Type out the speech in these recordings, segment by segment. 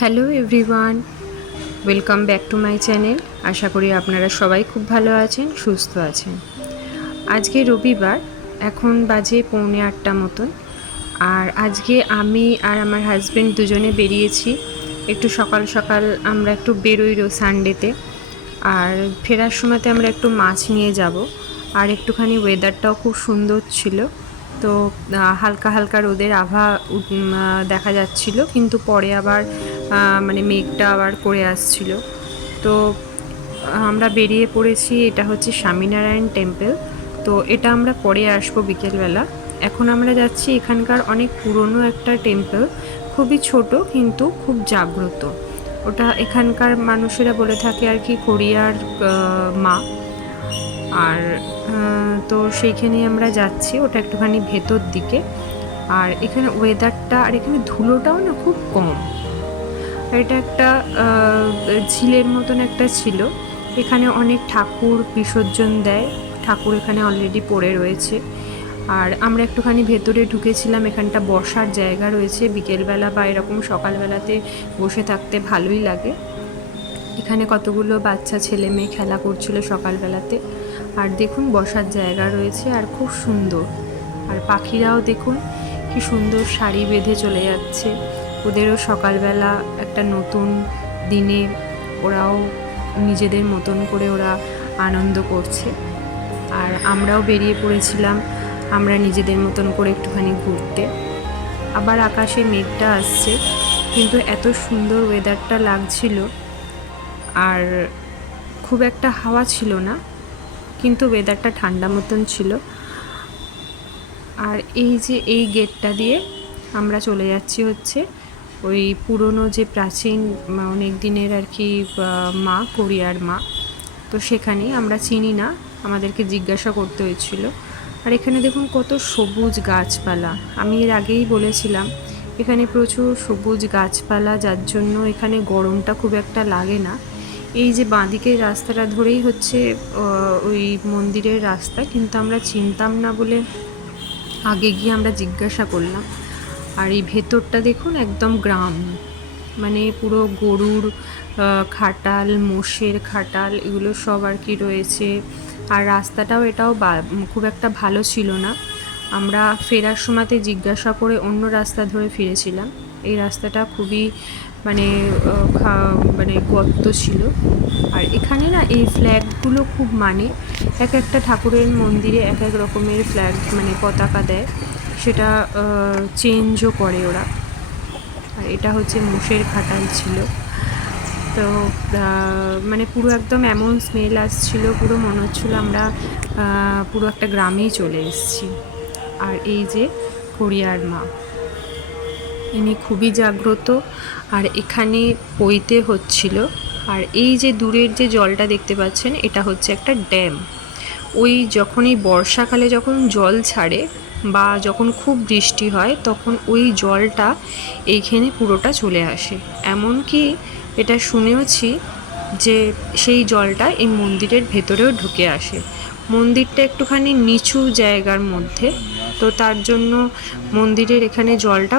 Hello everyone, welcome back to my channel. আশা করি আপনারা সবাই খুব ভালো আছেন, সুস্থ আছেন। আজকে রবিবার, এখন বাজে 7:45 মতন। আর আজকে আমি আর আমার হাজব্যান্ড দুজনে বেরিয়েছি একটু সকাল সকাল। আমরা একটু বেরোই সানডেতে। আর ফেরার সময়তে আমরা একটু মাছ নিয়ে যাব। আর একটুখানি ওয়েদারটাও খুব সুন্দর ছিল, তো হালকা হালকা রোদের আভা দেখা যাচ্ছিল, কিন্তু পরে আবার মানে মেঘটা আবার করে আসছিল। তো আমরা বেরিয়ে পড়েছি। এটা হচ্ছে স্বামীনারায়ণ টেম্পল। তো এটা আমরা পরে আসবো বিকেলবেলা। এখন আমরা যাচ্ছি এখানকার অনেক পুরনো একটা টেম্পল, খুবই ছোট কিন্তু খুব জাগ্রত। ওটা এখানকার মানুষেরা বলে থাকে আর কি কোরিয়ার মা। আর তো সেইখানে আমরা যাচ্ছি, ওটা একটুখানি ভেতর দিকে। আর এখানে ওয়েদারটা আর এখানে ধুলোটাও না খুব কম। এটা একটা ঝিলের মতন একটা ছিল। এখানে অনেক ঠাকুর বিসর্জন দেয়, ঠাকুর এখানে অলরেডি পড়ে রয়েছে। আর আমরা একটুখানি ভেতরে ঢুকেছিলাম। এখানটা বসার জায়গা রয়েছে, বিকেলবেলা বা এরকম সকালবেলাতে বসে থাকতে ভালোই লাগে। এখানে কতগুলো বাচ্চা ছেলে মেয়ে খেলা করছিল সকালবেলাতে। আর দেখুন বসার জায়গা রয়েছে, আর খুব সুন্দর। আর পাখিরাও দেখুন কি সুন্দর সারি বেঁধে চলে যাচ্ছে। ওদেরও সকালবেলা একটা নতুন দিনে ওরাও নিজেদের মতন করে ওরা আনন্দ করছে। আর আমরাও বেরিয়ে পড়েছিলাম আমরা নিজেদের মতন করে একটুখানি ঘুরতে। আবার আকাশে মেঘটা আসছে, কিন্তু এত সুন্দর ওয়েদারটা লাগছিল। আর খুব একটা হাওয়া ছিল না, কিন্তু ওয়েদারটা ঠান্ডা মতন ছিল। আর এই যে এই গেটটা দিয়ে আমরা চলে যাচ্ছি হচ্ছে ওই পুরনো যে প্রাচীন অনেক দিনের আর কি মা, কোরিয়ার মা। তো সেখানেই আমরা চিনি না, আমাদেরকে জিজ্ঞাসা করতে হয়েছিল। আর এখানে দেখুন কত সবুজ গাছপালা। আমি এর আগেই বলেছিলাম এখানে প্রচুর সবুজ গাছপালা, যার জন্য এখানে গরমটা খুব একটা লাগে না। এই যে বাঁদিকের রাস্তাটা ধরেই হচ্ছে ওই মন্দিরের রাস্তা, কিন্তু আমরা চিনতাম না বলে আগে গিয়ে আমরা জিজ্ঞাসা করলাম। আর এই ভেতরটা দেখুন একদম গ্রাম, মানে পুরো গরুর খাটাল, মোষের খাটাল, এগুলো সব আর কি রয়েছে। আর রাস্তাটাও এটাও খুব একটা ভালো ছিল না। আমরা ফেরার সময়তে জিজ্ঞাসা করে অন্য রাস্তা ধরে ফিরেছিলাম। এই রাস্তাটা খুবই মানে মানে গর্ত ছিল। আর এখানে না এই ফ্ল্যাগগুলো খুব মানে এক একটা ঠাকুরের মন্দিরে এক এক রকমের ফ্ল্যাগ মানে পতাকা দেয়, সেটা চেঞ্জও করে ওরা। আর এটা হচ্ছে মোষের খাটাল ছিল। তো মানে পুরো একদম এমন স্মেল আসছিল, পুরো মনে হচ্ছিলো আমরা পুরো একটা গ্রামেই চলে এসেছি। আর এই যে কোরিয়ার মা, ইনি খুবই জাগ্রত। আর এখানে পইতে হচ্ছিল। আর এই যে দূরের যে জলটা দেখতে পাচ্ছেন, এটা হচ্ছে একটা ড্যাম। ওই যখন এই বর্ষাকালে যখন জল ছাড়ে বা যখন খুব বৃষ্টি হয়, তখন ওই জলটা এইখানে পুরোটা চলে আসে। এমনকি এটা শুনেওছি যে সেই জলটা এই মন্দিরের ভেতরেও ঢুকে আসে। মন্দিরটা একটুখানি নিচু জায়গার মধ্যে, তো তার জন্য মন্দিরের এখানে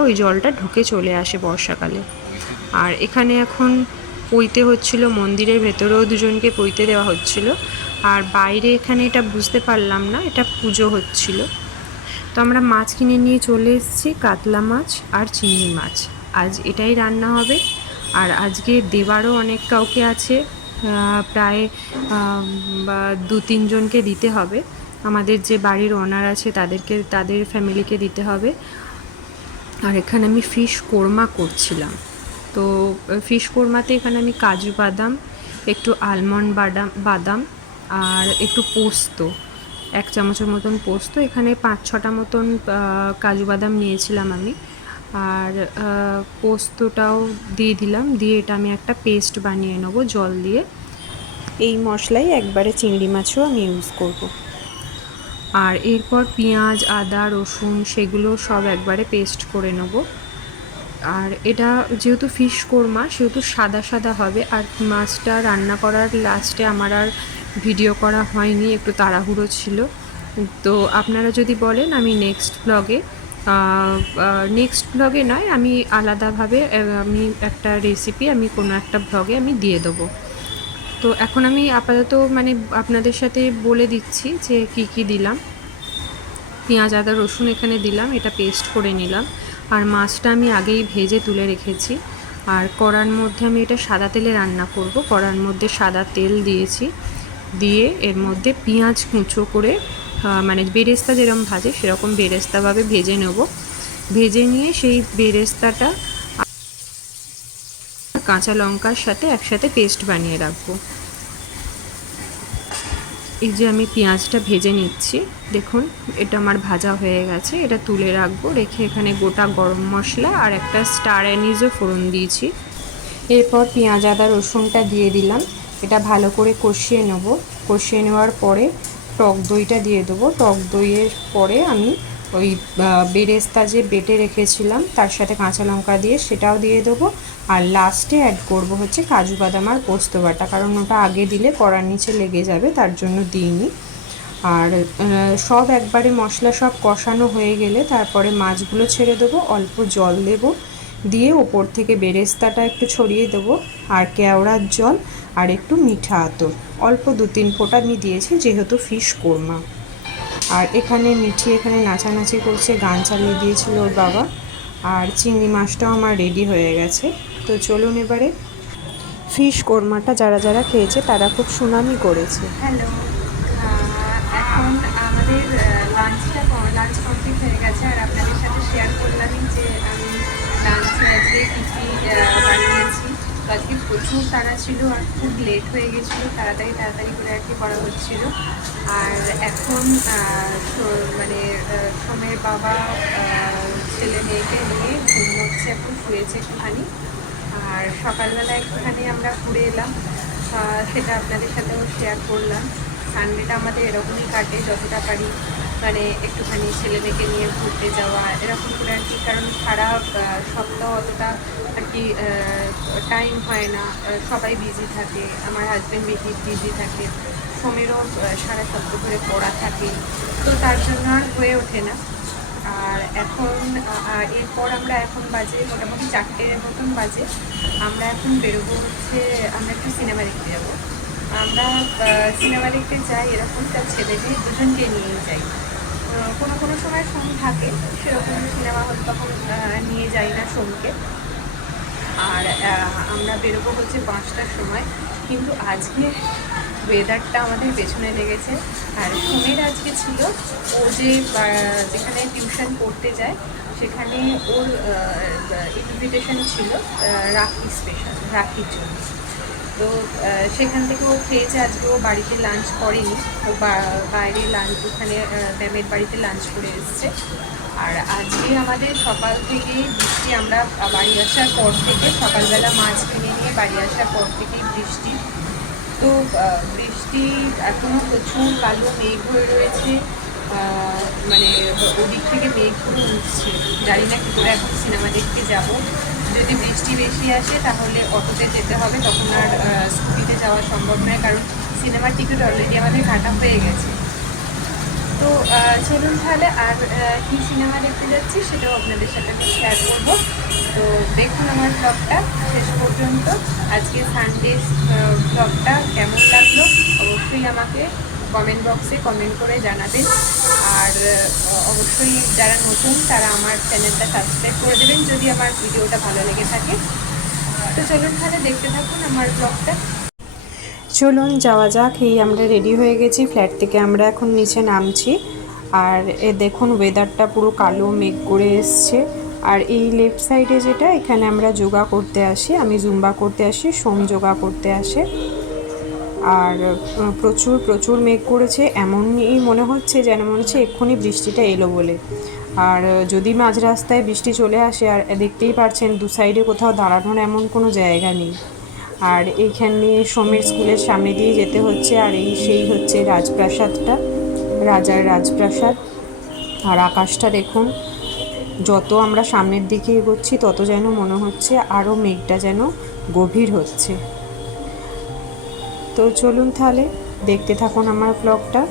ওই জলটা ঢুকে চলে আসে বর্ষাকালে। আর এখানে এখন পইতে হচ্ছিল, মন্দিরের ভেতরেও দুজনকে পইতে দেওয়া হচ্ছিল। আর বাইরে এখানে এটা বুঝতে পারলাম না, এটা পুজো হচ্ছিল। তো আমরা মাছ কিনে নিয়ে চলে এসেছি, কাতলা মাছ আর চিংড়ি মাছ। আজ এটাই রান্না হবে। আর আজকে দেওয়ারও অনেক কাউকে আছে, প্রায় 2-3 জনকে দিতে হবে। আমাদের যে বাড়ির ওনার আছে তাদের ফ্যামিলিকে দিতে হবে। আর এখানে আমি ফিশ কোরমা করছিলাম। তো ফিশ কোরমাতে এখানে আমি কাজু বাদাম, একটু আলমন্ড বাদাম আর একটু পোস্ত, 1 চামচের মতন পোস্ত, এখানে 5-6টা মতন কাজু বাদাম নিয়েছিলাম আমি। আর পোস্তটাও দিয়ে দিলাম, দিয়ে এটা আমি একটা পেস্ট বানিয়ে নেবো জল দিয়ে। এই মশলাই একবারে চিংড়ি মাছও আমি ইউজ করব। আর এরপর পেঁয়াজ, আদা, রসুন সেগুলো সব একবারে পেস্ট করে নেব। আর এটা যেহেতু ফিশ কোরমা, সেহেতু সাদা সাদা হবে। আর মাছটা রান্না করার লাস্টে আমার আর ভিডিও করা হয়নি, একটু তাড়াহুড়ো ছিল। তো আপনারা যদি বলেন আমি নেক্সট ব্লগে নেক্সট ব্লগে নয়, আমি আলাদাভাবে আমি একটা রেসিপি আমি কোনো একটা ব্লগে আমি দিয়ে দেবো। তো এখন আমি আপাতত মানে আপনাদের সাথে বলে দিচ্ছি যে কি কি দিলাম। পেঁয়াজ আদা রসুন এখানে দিলাম, এটা পেস্ট করে নিলাম। আর মাছটা আমি আগেই ভেজে তুলে রেখেছি। আর কড়ার মধ্যে আমি এটা সাদা তেলে রান্না করব। কড়ার মধ্যে সাদা তেল দিয়েছি, দিয়ে এর মধ্যে পেঁয়াজ কুঁচো করে মানে বেরেস্তা যেরকম ভাজে সেরকম বেরেস্তাভাবে ভেজে নেব। ভেজে নিয়ে সেই বেরেস্তাটা কাঁচা লঙ্কার সাথে একসাথে পেস্ট বানিয়ে রাখবো। এই যে আমি পেঁয়াজটা ভেজে নিচ্ছি, দেখুন এটা আমার ভাজা হয়ে গেছে। এটা তুলে রাখবো। রেখে এখানে গোটা গরম মশলা আর একটা স্টার অ্যানিজও ফোড়ন দিয়েছি। এরপর পেঁয়াজ আদা রসুনটা দিয়ে দিলাম। এটা ভালো করে কষিয়ে নেব। কষিয়ে নেওয়ার পরে টক দইটা দিয়ে দেবো। টক দইয়ের পরে আমি ওই বেরেস্তা যে বেটে রেখেছিলাম তার সাথে কাঁচা লঙ্কা দিয়ে সেটাও দিয়ে দেবো। আর লাস্টে অ্যাড করব হচ্ছে কাজু বাদাম আর পোস্ত বাটা, কারণ ওটা আগে দিলে কড়ার নিচে লেগে যাবে, তার জন্য দিইনি। আর সব একবারে মশলা সব কষানো হয়ে গেলে তারপরে মাছগুলো ছেড়ে দেবো, অল্প জল দেবো, দিয়ে ওপর থেকে বেরেস্তাটা একটু ছড়িয়ে দেবো, আর কেওড়ার জল আর একটু মিঠা আতর অল্প 2-3 ফোঁটা আমি দিয়েছি, যেহেতু ফিশ কোরমা। আর এখানে মিঠি এখানে নাচানাচি করছে, গান চালিয়ে দিয়েছিল ওর বাবা। আর চিংড়ি মাছটাও আমার রেডি হয়ে গেছে। তো চলুন এবারে ফিশ কোরমাটা যারা যারা খেয়েছে তারা খুব সুনামই করেছে। হ্যালো, এখন আমাদের লাঞ্চ কমপ্লিট হয়ে গেছে। আর আপনাদের সাথে শেয়ার করলামই যে আমি লাঞ্চে আজকে কী কী বানিয়েছি। তো আজকে প্রচুর তাড়া ছিল আর খুব লেট হয়ে গেছিলো, তাড়াতাড়ি করে আর কি করা হচ্ছিলো। আর এখন মানে সোমের বাবা ছেলে মেয়েকে নিয়ে ঘুমোচ্ছে, এখন শুয়েছে একটুখানি। আর সকালবেলা একটুখানি আমরা ঘুরে এলাম, সেটা আপনাদের সাথেও শেয়ার করলাম। সানডেটা আমাদের এরকমই কাটে, যতটা পারি মানে একটুখানি ছেলে মেয়েকে নিয়ে ঘুরতে যাওয়া এরকম করে আর কি, কারণ সারা সপ্তাহ অতটা আর কি টাইম হয় না, সবাই বিজি থাকে, আমার হাজব্যান্ড বিজি থাকে, সোমেরও সারা সপ্তাহ ধরে পড়া থাকে, তো তার জন্য আর হয়ে ওঠে না। আর এখন এরপর আমরা এখন বাজে মোটামুটি 4টের মতন বাজে, আমরা এখন বেরোবো হচ্ছে, আমরা একটু সিনেমা দেখতে যাবো। আমরা সিনেমা দেখতে যাই এরকম, তার ছেলে মেয়ে দুজনকে নিয়েই যাই। কোনো কোনো সময় সোম থাকে, সেরকম সিনেমা হল তখন নিয়ে যাই না সোমকে। আর আমরা বেরোবো হচ্ছে 5টার সময়। কিন্তু আজকে ওয়েদারটা আমাদের পেছনে লেগেছে। আর সোমের আজকে ছিল, ও যে যেখানে টিউশন পড়তে যায় সেখানে ওর ইনভিটেশন ছিল রাখি স্পেশাল, রাখির জন্য। তো সেখান থেকে ও খেয়েছে। আজকে ও বাড়িতে লাঞ্চ করেনি, ও বাইরে লাঞ্চ ওখানে ম্যামের বাড়িতে লাঞ্চ করে এসছে। আর আজকে আমাদের সকাল থেকেই বৃষ্টি, আমরা বাড়ি আসার পর থেকে সকালবেলা মাছ কিনে নিয়ে বাড়ি আসার পর থেকেই বৃষ্টি। তো বৃষ্টি এখনও প্রচুর কালো মেঘ হয়ে রয়েছে, মানে ওদিক থেকে মেঘগুলো উঠছে। জানি না কী করে এখন সিনেমা দেখতে যাব। যদি বৃষ্টি বেশি আসে তাহলে অটোতে যেতে হবে, তখন আর স্কুটিতে যাওয়া সম্ভব নয়, কারণ সিনেমার টিকিট অলরেডি আমাদের কাটা হয়ে গেছে। তো চলুন তাহলে, আর কী সিনেমা দেখতে যাচ্ছি সেটাও আপনাদের সাথে আমি শেয়ার করবো। তো দেখুন আমার ব্লগটা শেষ পর্যন্ত। আজকে সানডে ব্লগটা কেমন লাগলো অবশ্যই আমাকে কমেন্ট বক্সে কমেন্ট করে জানাবেন। আর অবশ্যই যারা নতুন তারা আমার চ্যানেলটা সাবস্ক্রাইব করে দেবেন যদি আমার ভিডিওটা ভালো লেগে থাকে। তো চলুন তাহলে দেখতে থাকুন আমার ব্লগটা। চলুন যাওয়া যাক। এই আমরা রেডি হয়ে গেছি, ফ্ল্যাট থেকে আমরা এখন নিচে নামছি। আর এ দেখুন ওয়েদারটা পুরো কালো মেঘ করে এসছে। আর এই লেফট সাইডে যেটা, এখানে আমরা যোগা করতে আসি, আমি জুম্বা করতে আসি, সোম যোগা করতে আসে। আর প্রচুর প্রচুর মেঘ করেছে, এমনই মনে হচ্ছে যেন মনে হচ্ছে এক্ষুনি বৃষ্টিটা এলো বলে। আর যদি মাঝ রাস্তায় বৃষ্টি চলে আসে, আর দেখতেই পারছেন দু সাইডে কোথাও দাঁড়ানোর এমন কোনো জায়গা নেই। আর এইখানে সোমের স্কুলের সামনে দিয়ে যেতে হচ্ছে। আর এই সেই হচ্ছে রাজপ্রাসাদটা, রাজার রাজপ্রাসাদ। আর আকাশটা দেখুন, যত আমরা সামনের দিকে এগোচ্ছি তত যেন মনে হচ্ছে আরও মেঘটা যেন গভীর হচ্ছে। তো চলুন তাহলে দেখতে থাকুন আমার ব্লগটা।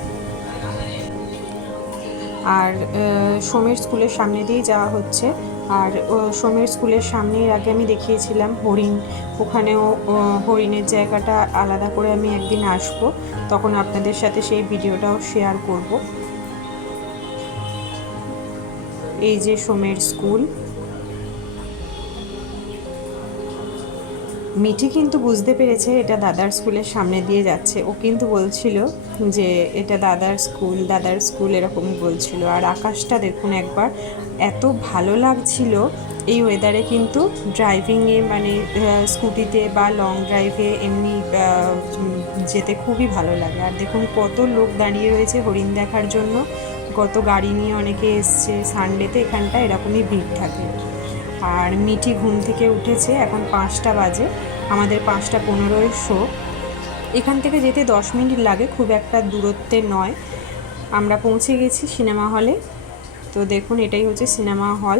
আর সোমের স্কুলের সামনে দিয়ে যাওয়া হচ্ছে। আর সোমের স্কুলের সামনে এর আগে আমি দেখিয়েছিলাম হরিণ, ওখানেও হরিণের জায়গাটা আলাদা করে আমি একদিন আসবো, তখন আপনাদের সাথে সেই ভিডিওটাও শেয়ার করব। এই যে সোমের স্কুল। মিঠি কিন্তু বুঝতে পেরেছে এটা দাদার স্কুলের সামনে দিয়ে যাচ্ছে, ও কিন্তু বলছিল যে এটা দাদার স্কুল এরকমই বলছিল। আর আকাশটা দেখুন একবার, এত ভালো লাগছিল এই ওয়েদারে, কিন্তু ড্রাইভিংয়ে মানে স্কুটিতে বা লং ড্রাইভে এমনি যেতে খুবই ভালো লাগে। আর দেখুন কত লোক দাঁড়িয়ে রয়েছে হরিণ দেখার জন্য, কত গাড়ি নিয়ে অনেকে এসছে, সানডেতে এখানটা এরকমই ভিড় থাকে। আর মিঠি ঘুম থেকে উঠেছে, এখন 5টা বাজে, আমাদের 5:15 শো। এখান থেকে যেতে 10 মিনিট লাগে, খুব একটা দূরত্বে নয়। আমরা পৌঁছে গেছি সিনেমা হলে। তো দেখুন এটাই হচ্ছে সিনেমা হল।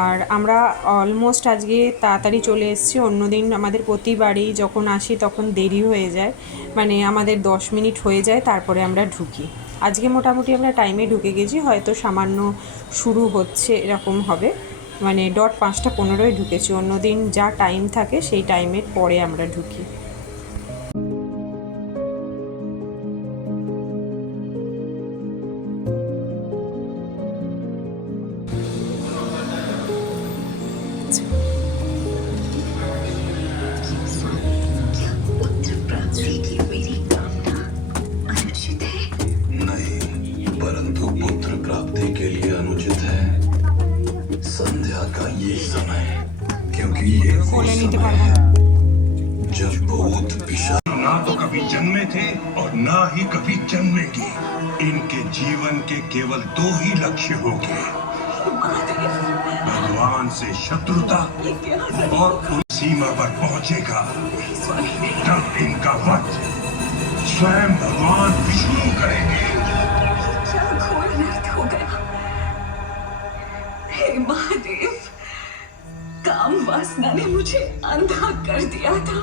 আর আমরা অলমোস্ট আজকে তাড়াতাড়ি চলে এসেছি, অন্যদিন আমাদের প্রতিবারই যখন আসি তখন দেরি হয়ে যায়, মানে আমাদের 10 মিনিট হয়ে যায় তারপরে আমরা ঢুকি। আজকে মোটামুটি আমরা টাইমে ঢুকে গেছি, হয়তো সামান্য শুরু হচ্ছে এরকম হবে, মানে 5:15 ঢুকেছি। অন্যদিন যা টাইম থাকে সেই টাইমের পরে আমরা ঢুকি। उत्तर पृथ्वी की मेरी कामना अनुचित है? नहीं, परंतु पुत्र प्राप्ति के लिए अनुचित है संध्या का ये समय, क्योंकि ये वो समय है जब भूत पिशाच ना तो कभी जन्मे थे और ना ही कभी जन्मेंगे। इनके जीवन के केवल 2 ही लक्ष्य होंगे, भगवान से शत्रुता और उन सीमा पर पहुंचेगा तब इनका वध स्वयं भगवान विष्णु करेंगे। क्या घोर अनर्थ हो गया? हे महादेव, काम वासना ने मुझे अंधा कर दिया था।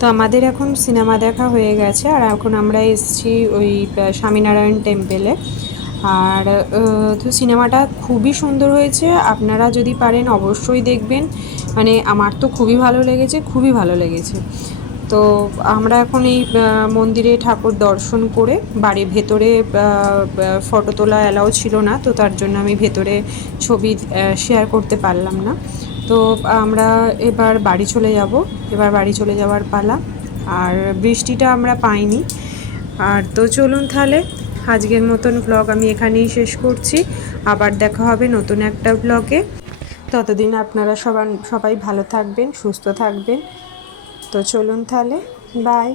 তো আমাদের এখন সিনেমা দেখা হয়ে গেছে, আর এখন আমরা এসেছি ওই স্বামীনারায়ণ টেম্পেলে। আর তো সিনেমাটা খুবই সুন্দর হয়েছে, আপনারা যদি পারেন অবশ্যই দেখবেন, মানে আমার তো খুবই ভালো লেগেছে। তো আমরা এখন এই মন্দিরে ঠাকুর দর্শন করে বাড়ির ভেতরে ফটো তোলা অ্যালাউ ছিল না, তো তার জন্য আমি ভেতরে ছবি শেয়ার করতে পারলাম না। তো আমরা এবার বাড়ি চলে যাওয়ার পালা। আর বৃষ্টিটা আমরা পাইনি। আর তো চলুন তাহলে আজকের মতন ব্লগ আমি এখানেই শেষ করছি, আবার দেখা হবে নতুন একটা ব্লগে। ততদিন আপনারা সবাই ভালো থাকবেন, সুস্থ থাকবেন। তো চলুন তাহলে, বাই।